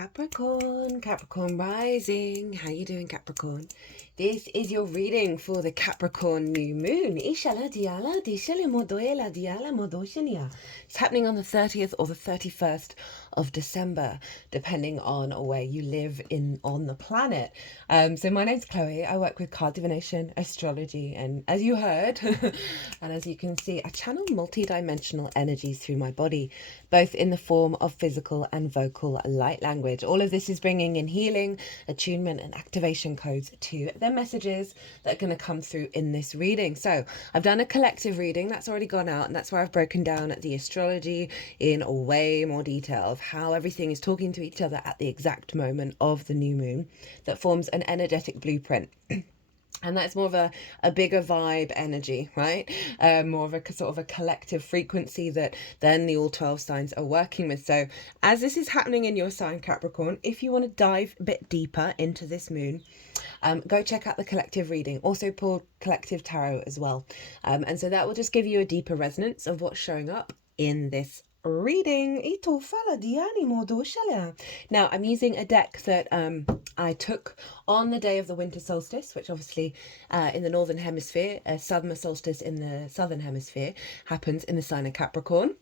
Capricorn, Capricorn rising. How you doing, Capricorn? This is your reading for the Capricorn new moon. It's happening on the 30th or the 31st of December, depending on where you live on the planet. So my name's Chloe. I work with card divination, astrology, and as you heard, and as you can see, I channel multi-dimensional energies through my body, both in the form of physical and vocal light language. All of this is bringing in healing, attunement, and activation codes to the messages that are going to come through in this reading. So I've done a collective reading that's already gone out, and that's where I've broken down the astrology in way more detail of how everything is talking to each other at the exact moment of the new moon that forms an energetic blueprint. And that's more of a bigger vibe energy, right? More of a sort of a collective frequency that then the all 12 signs are working with. So as this is happening in your sign, Capricorn, if you want to dive a bit deeper into this moon, go check out the collective reading, also called collective tarot as well. And so that will just give you a deeper resonance of what's showing up in this reading. Now I'm using a deck that I took on the day of the winter solstice, which obviously in the northern hemisphere, summer solstice in the southern hemisphere happens in the sign of Capricorn.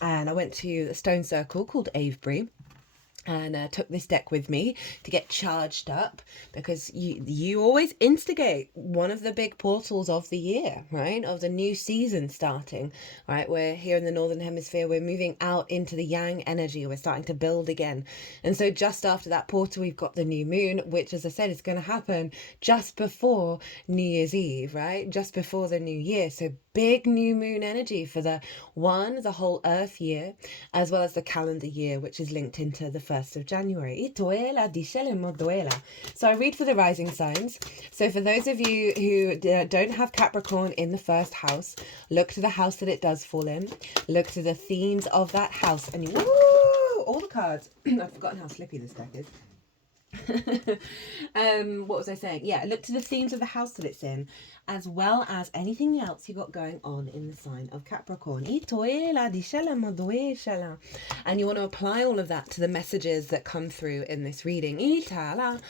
And I went to a stone circle called Avebury and took this deck with me to get charged up, because you always instigate one of the big portals of the year, right? Of the new season starting, right? We're here in the northern hemisphere, we're moving out into the yang energy, we're starting to build again. And so just after that portal, we've got the new moon, which, as I said, is going to happen just before New Year's Eve, right? Just before the new year. So big new moon energy for the whole earth year, as well as the calendar year, which is linked into the 1st of January. So I read for the rising signs. So for those of you who don't have Capricorn in the first house, look to the house that it does fall in. Look to the themes of that house. And all the cards. I've forgotten how slippy this deck is. What was I saying? Yeah, look to the themes of the house that it's in, as well as anything else you got going on in the sign of Capricorn. And you want to apply all of that to the messages that come through in this reading, because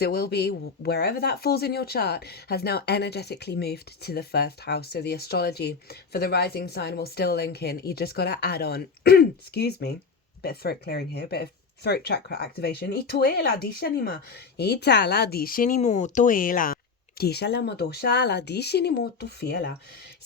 it will be wherever that falls in your chart has now energetically moved to the first house. So the astrology for the rising sign will still link in. You just got to add on excuse me, bit of throat clearing here, bit of throat chakra activation. So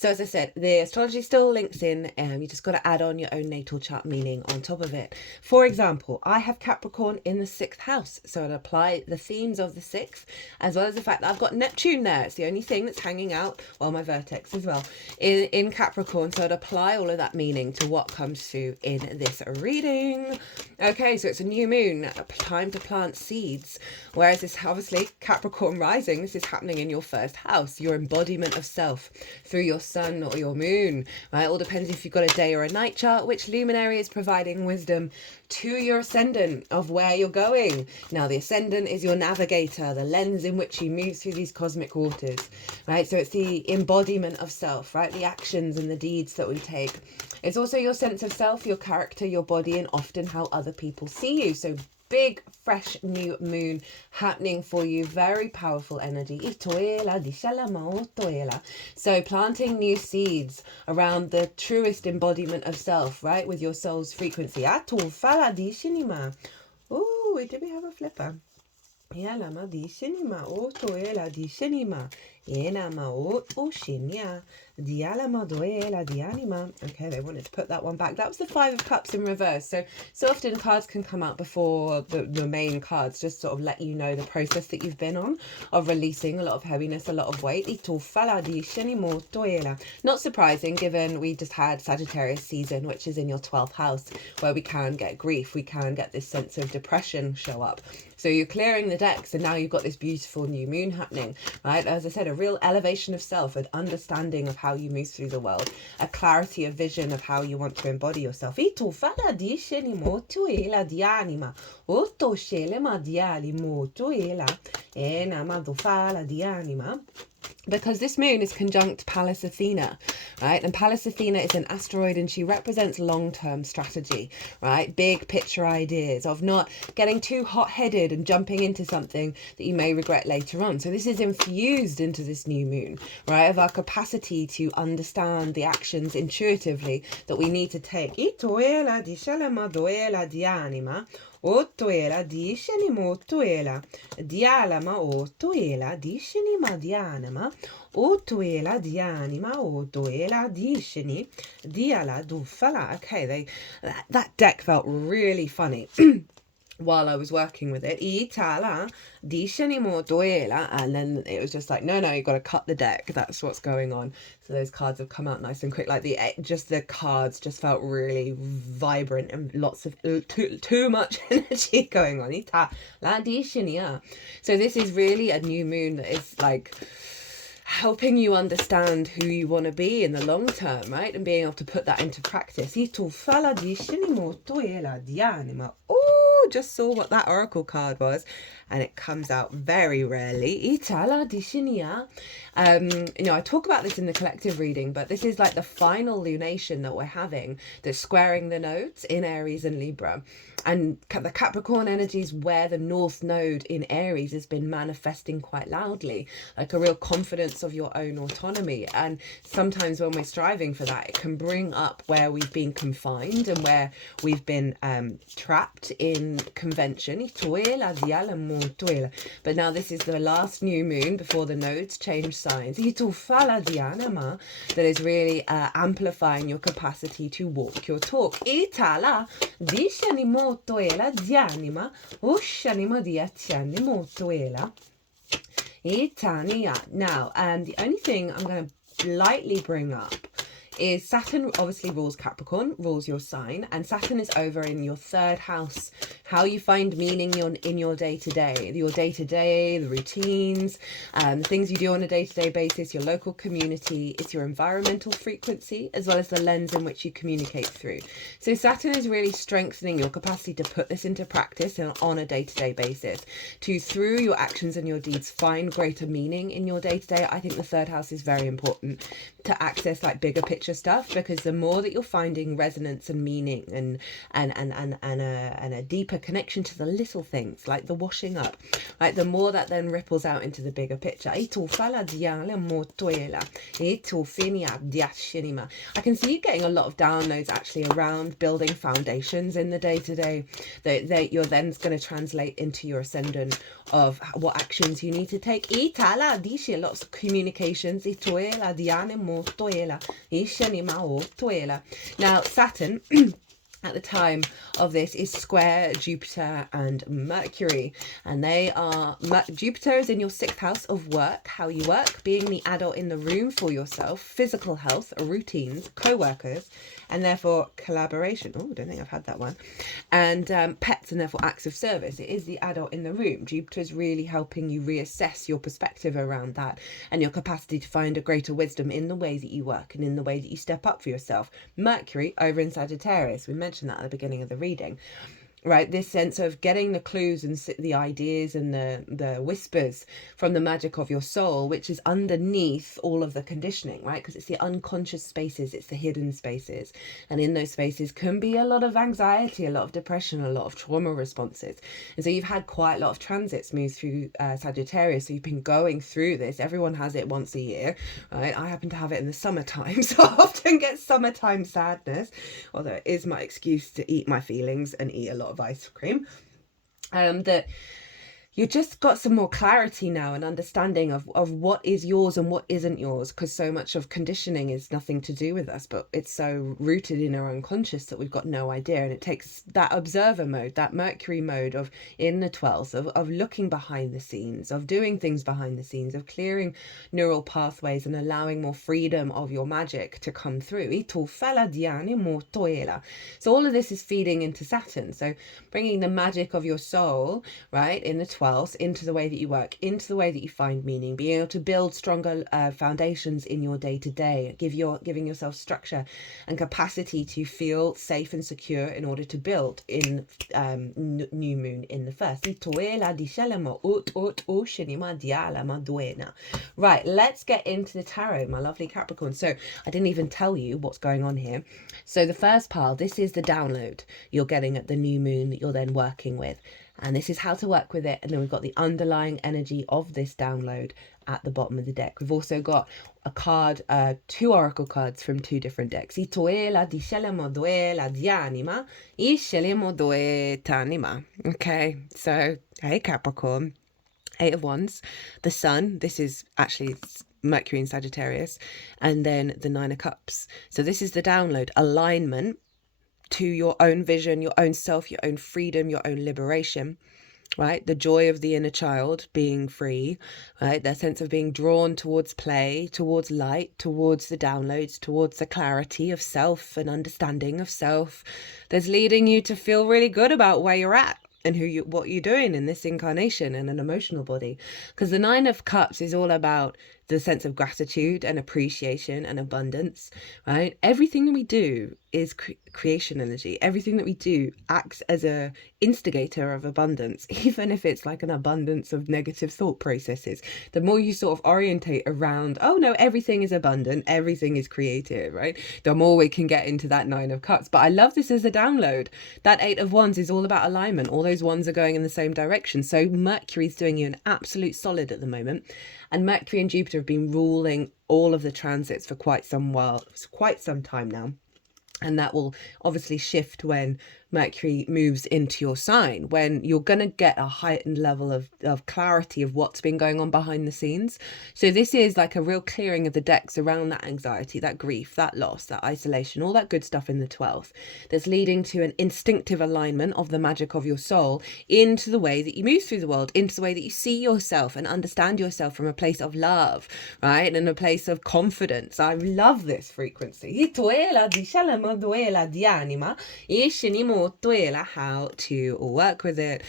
as I said, the astrology still links in. You just got to add on your own natal chart meaning on top of it. For example, I have Capricorn in the 6th house, so I'd apply the themes of the 6th, as well as the fact that I've got Neptune there. It's the only thing that's hanging out, well, my vertex as well, in Capricorn. So I'd apply all of that meaning to what comes through in this reading. Okay, so it's a new moon, time to plant seeds. Whereas this, obviously, Capricorn rising, this is happening in your 1st house, your embodiment of self through your sun or your moon, right? It all depends if you've got a day or a night chart, which luminary is providing wisdom to your ascendant of where you're going. Now, the ascendant is your navigator, the lens in which you move through these cosmic waters, right? So it's the embodiment of self, right? The actions and the deeds that we take. It's also your sense of self, your character, your body, and often how other people see you. So big, fresh new moon happening for you. Very powerful energy. So planting new seeds around the truest embodiment of self, right? With your soul's frequency. Ooh, did we have a flipper? Okay, they wanted to put that one back. That was the 5 of Cups in reverse. So often cards can come out before the main cards, just sort of let you know the process that you've been on of releasing a lot of heaviness, a lot of weight. Not surprising, given we just had Sagittarius season, which is in your 12th house, where we can get grief, we can get this sense of depression show up. So you're clearing the decks, and now you've got this beautiful new moon happening, right? As I said, a real elevation of self, an understanding of how you move through the world, a clarity of vision of how you want to embody yourself. because this moon is conjunct Pallas Athena, right? And Pallas Athena is an asteroid and she represents long-term strategy, right? Big picture ideas of not getting too hot-headed and jumping into something that you may regret later on. So this is infused into this new moon, right? Of our capacity to understand the actions intuitively that we need to take. Ottoela diceni mottoela, dialama ottoela diceni ma dianama, ottoela dianima ottoela diceni, diala duffala. Okay, that deck felt really funny. While I was working with it, Itala, diceni mottoela, and then it was just like, no, you got to cut the deck. That's what's going on. So those cards have come out nice and quick. Like the cards just felt really vibrant and lots of too much energy going on. Itala, diceni. So this is really a new moon that is like helping you understand who you want to be in the long term, right? And being able to put that into practice. Oh, just saw what that oracle card was, and it comes out very rarely. I talk about this in the collective reading, but this is like the final lunation that we're having that's squaring the nodes in Aries and Libra. And the Capricorn energies where the North Node in Aries has been manifesting quite loudly, like a real confidence of your own autonomy. And sometimes when we're striving for that, it can bring up where we've been confined and where we've been trapped in convention. But now this is the last new moon before the nodes change signs. That is really amplifying your capacity to walk your talk. Motoela dianima, ushanima diatiani motoela. Itania. Now, the only thing I'm going to lightly bring up is Saturn obviously rules Capricorn, rules your sign, and Saturn is over in your third house, how you find meaning in your day-to-day, the routines, the things you do on a day-to-day basis, your local community, it's your environmental frequency, as well as the lens in which you communicate through. So Saturn is really strengthening your capacity to put this into practice on a day-to-day basis, to through your actions and your deeds find greater meaning in your day-to-day. I think the third house is very important to access like bigger picture stuff, because the more that you're finding resonance and meaning and a deeper connection to the little things like the washing up, right, the more that then ripples out into the bigger picture. I can see you getting a lot of downloads actually around building foundations in the day-to-day that you're then going to translate into your ascendant of what actions you need to take. Lots of communications. Now Saturn at the time of this is square Jupiter and Mercury, and they are, Jupiter is in your 6th house of work, how you work, being the adult in the room for yourself, physical health, routines, co-workers, and therefore collaboration. Oh, I don't think I've had that one. And pets, and therefore acts of service. It is the adult in the room. Jupiter is really helping you reassess your perspective around that and your capacity to find a greater wisdom in the way that you work and in the way that you step up for yourself. Mercury over in Sagittarius, we mentioned that at the beginning of the reading. Right, this sense of getting the clues and the ideas and the whispers from the magic of your soul, which is underneath all of the conditioning, right? Because it's the unconscious spaces, it's the hidden spaces. And in those spaces can be a lot of anxiety, a lot of depression, a lot of trauma responses. And so you've had quite a lot of transits move through Sagittarius. So you've been going through this. Everyone has it once a year, right? I happen to have it in the summertime, so I often get summertime sadness, although it is my excuse to eat my feelings and eat a lot of ice cream. That you just got some more clarity now and understanding of what is yours and what isn't yours, because so much of conditioning is nothing to do with us, but it's so rooted in our unconscious that we've got no idea. And it takes that observer mode, that Mercury mode of in the 12th, of looking behind the scenes, of doing things behind the scenes, of clearing neural pathways and allowing more freedom of your magic to come through. So all of this is feeding into Saturn. So bringing the magic of your soul, right, in the 12th, 12th into the way that you work, into the way that you find meaning, being able to build stronger foundations in your day-to-day, giving yourself structure and capacity to feel safe and secure in order to build in new moon in the first. Right, let's get into the tarot, my lovely Capricorn. So I didn't even tell you what's going on here. So the first pile, this is the download you're getting at the new moon that you're then working with. And this is how to work with it. And then we've got the underlying energy of this download at the bottom of the deck. We've also got a card, 2 oracle cards from 2 different decks. Okay, so hey Capricorn, 8 of Wands, the Sun, this is actually Mercury in Sagittarius, and then the 9 of Cups. So this is the download, alignment to your own vision, your own self, your own freedom, your own liberation, right? The joy of the inner child being free, right? That sense of being drawn towards play, towards light, towards the downloads, towards the clarity of self and understanding of self. That's leading you to feel really good about where you're at and what you're doing in this incarnation and an emotional body. Because the 9 of Cups is all about the sense of gratitude and appreciation and abundance, right? Everything that we do is creation energy. Everything that we do acts as a instigator of abundance, even if it's like an abundance of negative thought processes. The more you sort of orientate around, oh no, everything is abundant, everything is creative, right? The more we can get into that 9 of Cups. But I love this as a download. That 8 of Wands is all about alignment. All those wands are going in the same direction. So Mercury's doing you an absolute solid at the moment. And Mercury and Jupiter have been ruling all of the transits for quite some time now. And that will obviously shift when Mercury moves into your sign, when you're going to get a heightened level of clarity of what's been going on behind the scenes. So this is like a real clearing of the decks around that anxiety, that grief, that loss, that isolation, all that good stuff in the 12th, that's leading to an instinctive alignment of the magic of your soul into the way that you move through the world, into the way that you see yourself and understand yourself from a place of love, right? And a place of confidence. I love this frequency. How to work with it.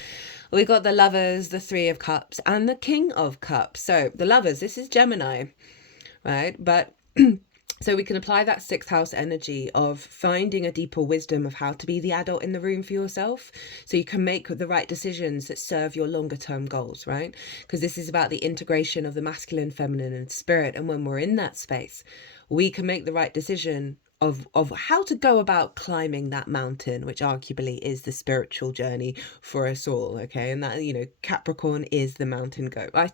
We got the Lovers, the 3 of Cups, and the King of Cups. So the Lovers, this is Gemini, right? But so we can apply that 6th house energy of finding a deeper wisdom of how to be the adult in the room for yourself, so you can make the right decisions that serve your longer term goals, right? Because this is about the integration of the masculine, feminine, and spirit. And when we're in that space, we can make the right decision of how to go about climbing that mountain, which arguably is the spiritual journey for us all, okay? And that, you know, Capricorn is the mountain goat. And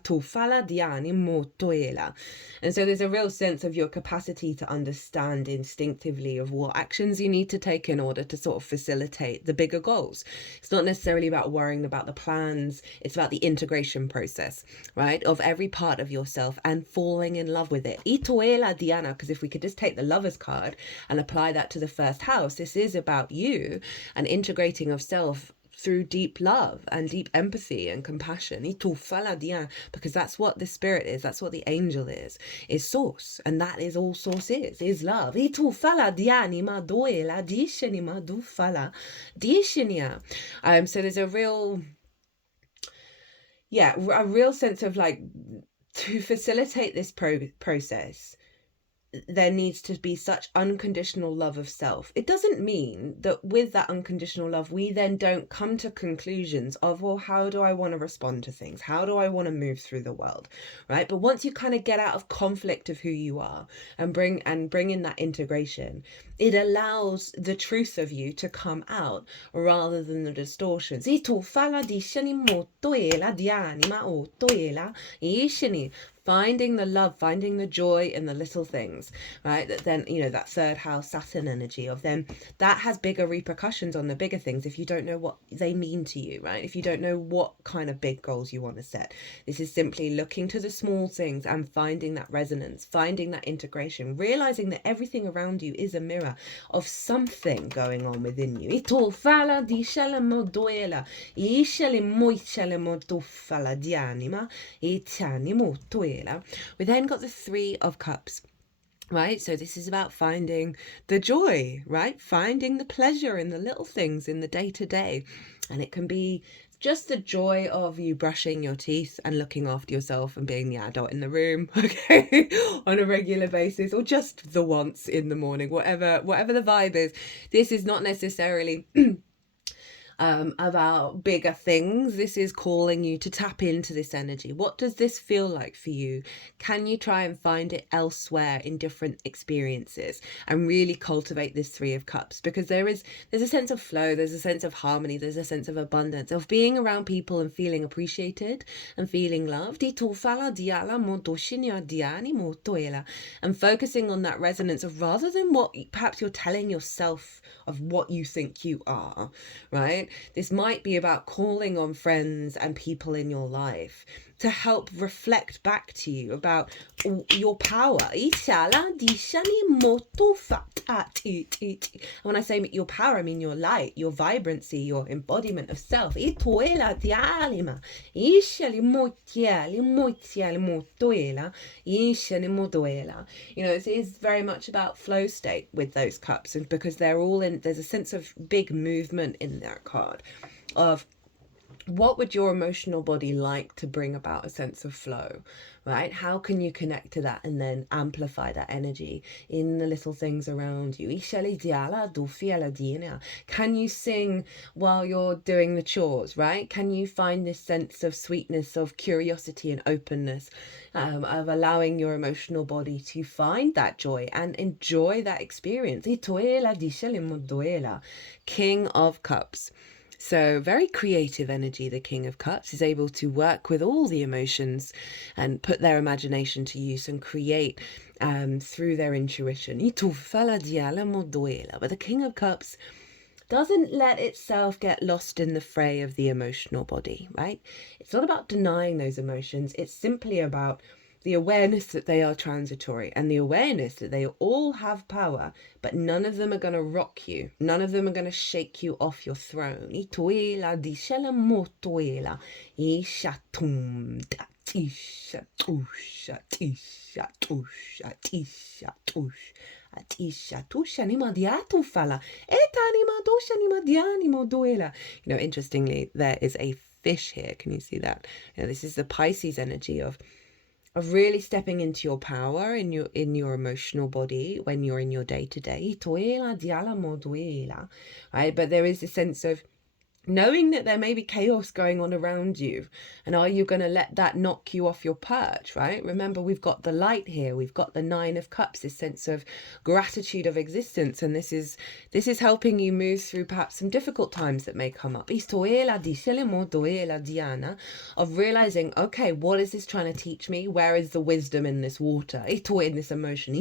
so there's a real sense of your capacity to understand instinctively of what actions you need to take in order to sort of facilitate the bigger goals. It's not necessarily about worrying about the plans, it's about the integration process, right, of every part of yourself and falling in love with it. Because if we could just take the Lovers card and apply that to the 1st house, this is about you and integrating of self through deep love and deep empathy and compassion. Because that's what the spirit is, that's what the angel is source, and that is all source is love. So there's a real sense of like, to facilitate this process, there needs to be such unconditional love of self. It doesn't mean that with that unconditional love, we then don't come to conclusions of, well, how do I want to respond to things? How do I want to move through the world, right? But once you kind of get out of conflict of who you are and bring in that integration, it allows the truth of you to come out rather than the distortions. Finding the love, finding the joy in the little things, right? That then, you know, that 3rd house Saturn energy of them, that has bigger repercussions on the bigger things if you don't know what they mean to you, right? If you don't know what kind of big goals you want to set. This is simply looking to the small things and finding that resonance, finding that integration, realizing that everything around you is a mirror of something going on within you. We then got the 3 of Cups, right? So this is about finding the joy, right? Finding the pleasure in the little things in the day-to-day. And it can be just the joy of you brushing your teeth and looking after yourself and being the adult in the room, okay, on a regular basis, or just the once in the morning, whatever the vibe is. This is not necessarily about bigger things. This is calling you to tap into this energy. What does this feel like for you? Can you try and find it elsewhere in different experiences and really cultivate this Three of Cups? Because there's a sense of flow, there's a sense of harmony, there's a sense of abundance, of being around people and feeling appreciated and feeling loved. And focusing on that resonance of, rather than what perhaps you're telling yourself of what you think you are, right? This might be about calling on friends and people in your life to help reflect back to you about your power. When I say your power, I mean your light, your vibrancy, your embodiment of self. You know, it is very much about flow state with those cups, and because they're all in, there's a sense of big movement in that card of what would your emotional body like to bring about a sense of flow, right? How can you connect to that and then amplify that energy in the little things around you? Can you sing while you're doing the chores, right? Can you find this sense of sweetness, of curiosity and openness, of allowing your emotional body to find that joy and enjoy that experience? King of Cups. So very creative energy. The King of Cups is able to work with all the emotions and put their imagination to use and create through their intuition. But the King of Cups doesn't let itself get lost in the fray of the emotional body, right? It's not about denying those emotions. It's simply about the awareness that they are transitory and the awareness that they all have power, but none of them are going to rock you. None of them are going to shake you off your throne. Interestingly, there is a fish here. Can you see that? This is the Pisces energy of really stepping into your power in your emotional body when you're in your day-to-day, right? But there is a sense of knowing that there may be chaos going on around you, and are you going to let that knock you off your perch, right? Remember, we've got the light here, we've got the Nine of Cups, this sense of gratitude of existence, and this is helping you move through perhaps some difficult times that may come up. Of realizing, okay, what is this trying to teach me? Where is the wisdom in this water, in this emotion?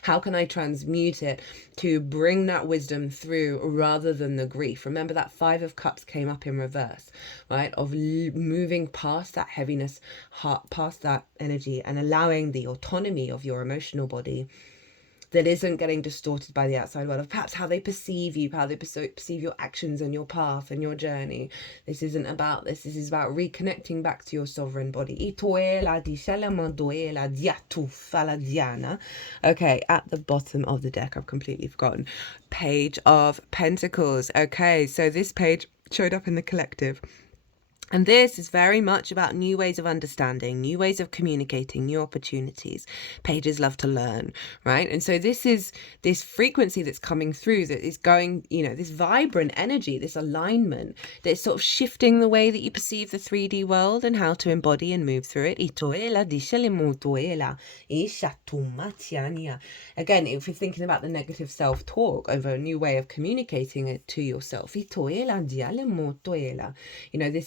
How can I transmute it to bring that wisdom through rather than the grief? Remember that Five of Cups came up in reverse, right? Of moving past that heaviness, past that energy, and allowing the autonomy of your emotional body that isn't getting distorted by the outside world, of perhaps how they perceive you, how they perceive your actions and your path and your journey. This isn't about this. This is about reconnecting back to your sovereign body. Okay, at the bottom of the deck, I've completely forgotten. Page of Pentacles. Okay, so this page showed up in the collective. And this is very much about new ways of understanding, new ways of communicating, new opportunities. Pages love to learn, right? And so this is this frequency that's coming through that is going, this vibrant energy, this alignment that's sort of shifting the way that you perceive the 3D world and how to embody and move through it. Again, if you're thinking about the negative self-talk, over a new way of communicating it to yourself. This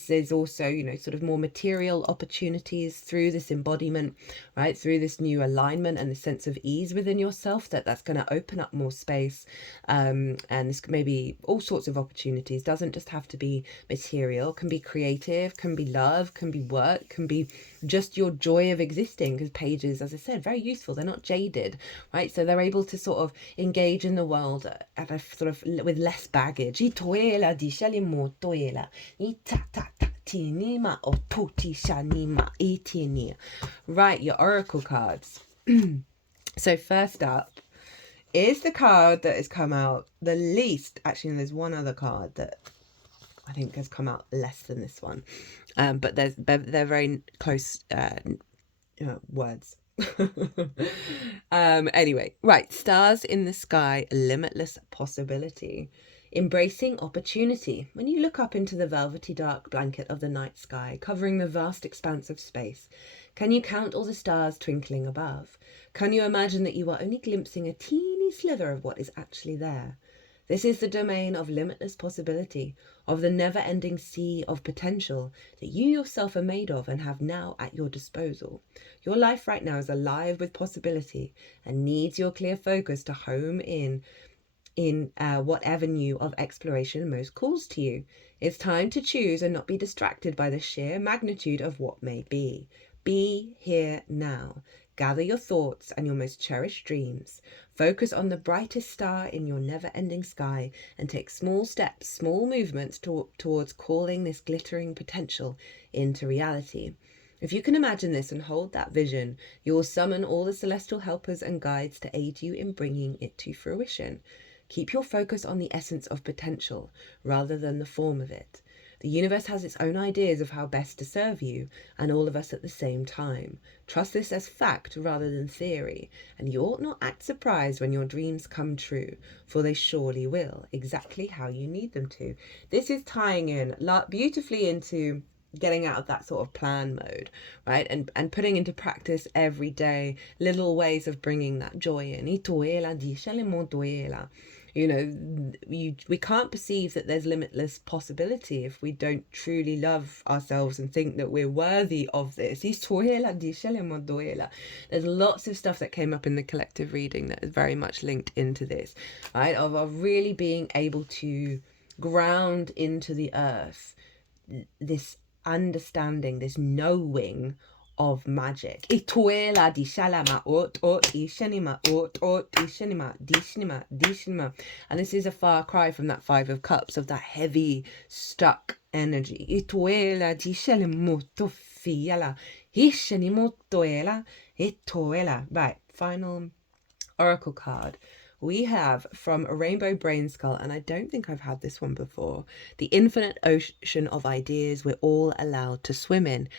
is also, sort of more material opportunities through this embodiment, right? Through this new alignment and the sense of ease within yourself, that's going to open up more space. And this may be all sorts of opportunities. Doesn't just have to be material, can be creative, can be love, can be work, can be just your joy of existing, because pages, as I said, very useful. They're not jaded, right? So they're able to sort of engage in the world at a sort of with less baggage. Right, your oracle cards. So first up is the card that has come out the least. Actually, there's one other card that I think has come out less than this one. But they're very close words. Anyway, right. Stars in the sky, limitless possibility. Embracing opportunity. When you look up into the velvety dark blanket of the night sky, covering the vast expanse of space, can you count all the stars twinkling above? Can you imagine that you are only glimpsing a teeny slither of what is actually there? This is the domain of limitless possibility, of the never-ending sea of potential that you yourself are made of and have now at your disposal. Your life right now is alive with possibility and needs your clear focus to home in what avenue of exploration most calls to you. It's time to choose and not be distracted by the sheer magnitude of what may be. Be here now. Gather your thoughts and your most cherished dreams. Focus on the brightest star in your never-ending sky and take small steps, small movements towards calling this glittering potential into reality. If you can imagine this and hold that vision, you will summon all the celestial helpers and guides to aid you in bringing it to fruition. Keep your focus on the essence of potential rather than the form of it. The universe has its own ideas of how best to serve you and all of us at the same time. Trust this as fact rather than theory, and you ought not act surprised when your dreams come true, for they surely will, exactly how you need them to. This is tying in beautifully into getting out of that sort of plan mode, right? And putting into practice every day little ways of bringing that joy in. You know, we can't perceive that there's limitless possibility if we don't truly love ourselves and think that we're worthy of this. There's lots of stuff that came up in the collective reading that is very much linked into this, right? Of really being able to ground into the earth this understanding, this knowing of magic. And this is a far cry from that Five of Cups, of that heavy, stuck energy. Right, final oracle card. We have from a Rainbow Brainskull, and I don't think I've had this one before, the infinite ocean of ideas we're all allowed to swim in.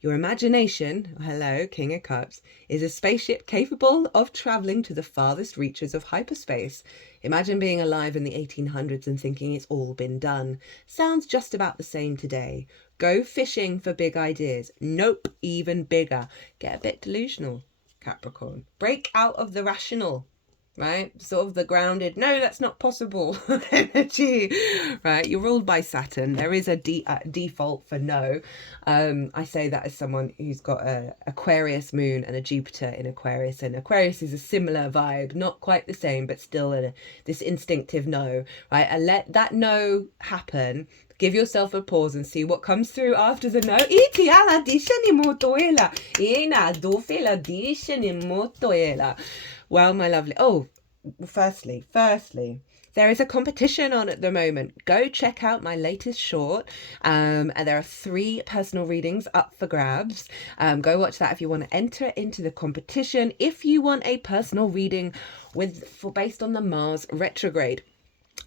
Your imagination, hello, King of Cups, is a spaceship capable of travelling to the farthest reaches of hyperspace. Imagine being alive in the 1800s and thinking it's all been done. Sounds just about the same today. Go fishing for big ideas. Nope, even bigger. Get a bit delusional, Capricorn. Break out of the rational, right? Sort of the grounded, no, that's not possible energy, right? You're ruled by Saturn. There is a default for no. I say that as someone who's got a Aquarius moon and a Jupiter in Aquarius, and Aquarius is a similar vibe, not quite the same, but still this instinctive no, right? And let that no happen. Give yourself a pause and see what comes through after the no. Well, my lovely. Oh, firstly, there is a competition on at the moment. Go check out my latest short. And there are 3 personal readings up for grabs. Go watch that if you want to enter into the competition. If you want a personal reading based on the Mars retrograde,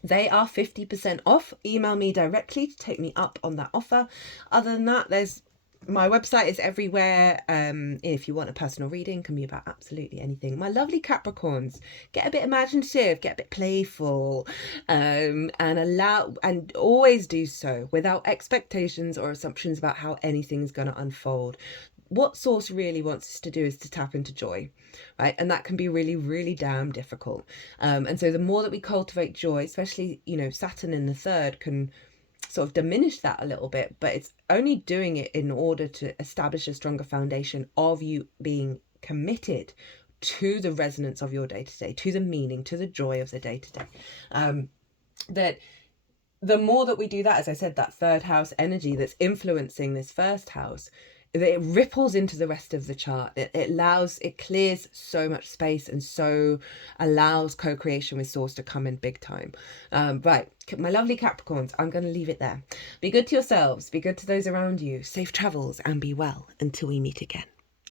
they are 50% off. Email me directly to take me up on that offer. Other than that, my website is everywhere. If you want a personal reading, can be about absolutely anything. My lovely Capricorns, get a bit imaginative, get a bit playful, and always do so without expectations or assumptions about how anything's going to unfold. What Source really wants us to do is to tap into joy, right? And that can be really, really damn difficult. And so the more that we cultivate joy, especially, Saturn in the 3rd can sort of diminish that a little bit, but it's only doing it in order to establish a stronger foundation of you being committed to the resonance of your day-to-day, to the meaning, to the joy of the day-to-day. That the more that we do that, as I said, that 3rd house energy that's influencing this 1st house, it ripples into the rest of the chart. It clears so much space and so allows co-creation with Source to come in big time. Right, my lovely Capricorns, I'm going to leave it there. Be good to yourselves, be good to those around you, safe travels, and be well until we meet again.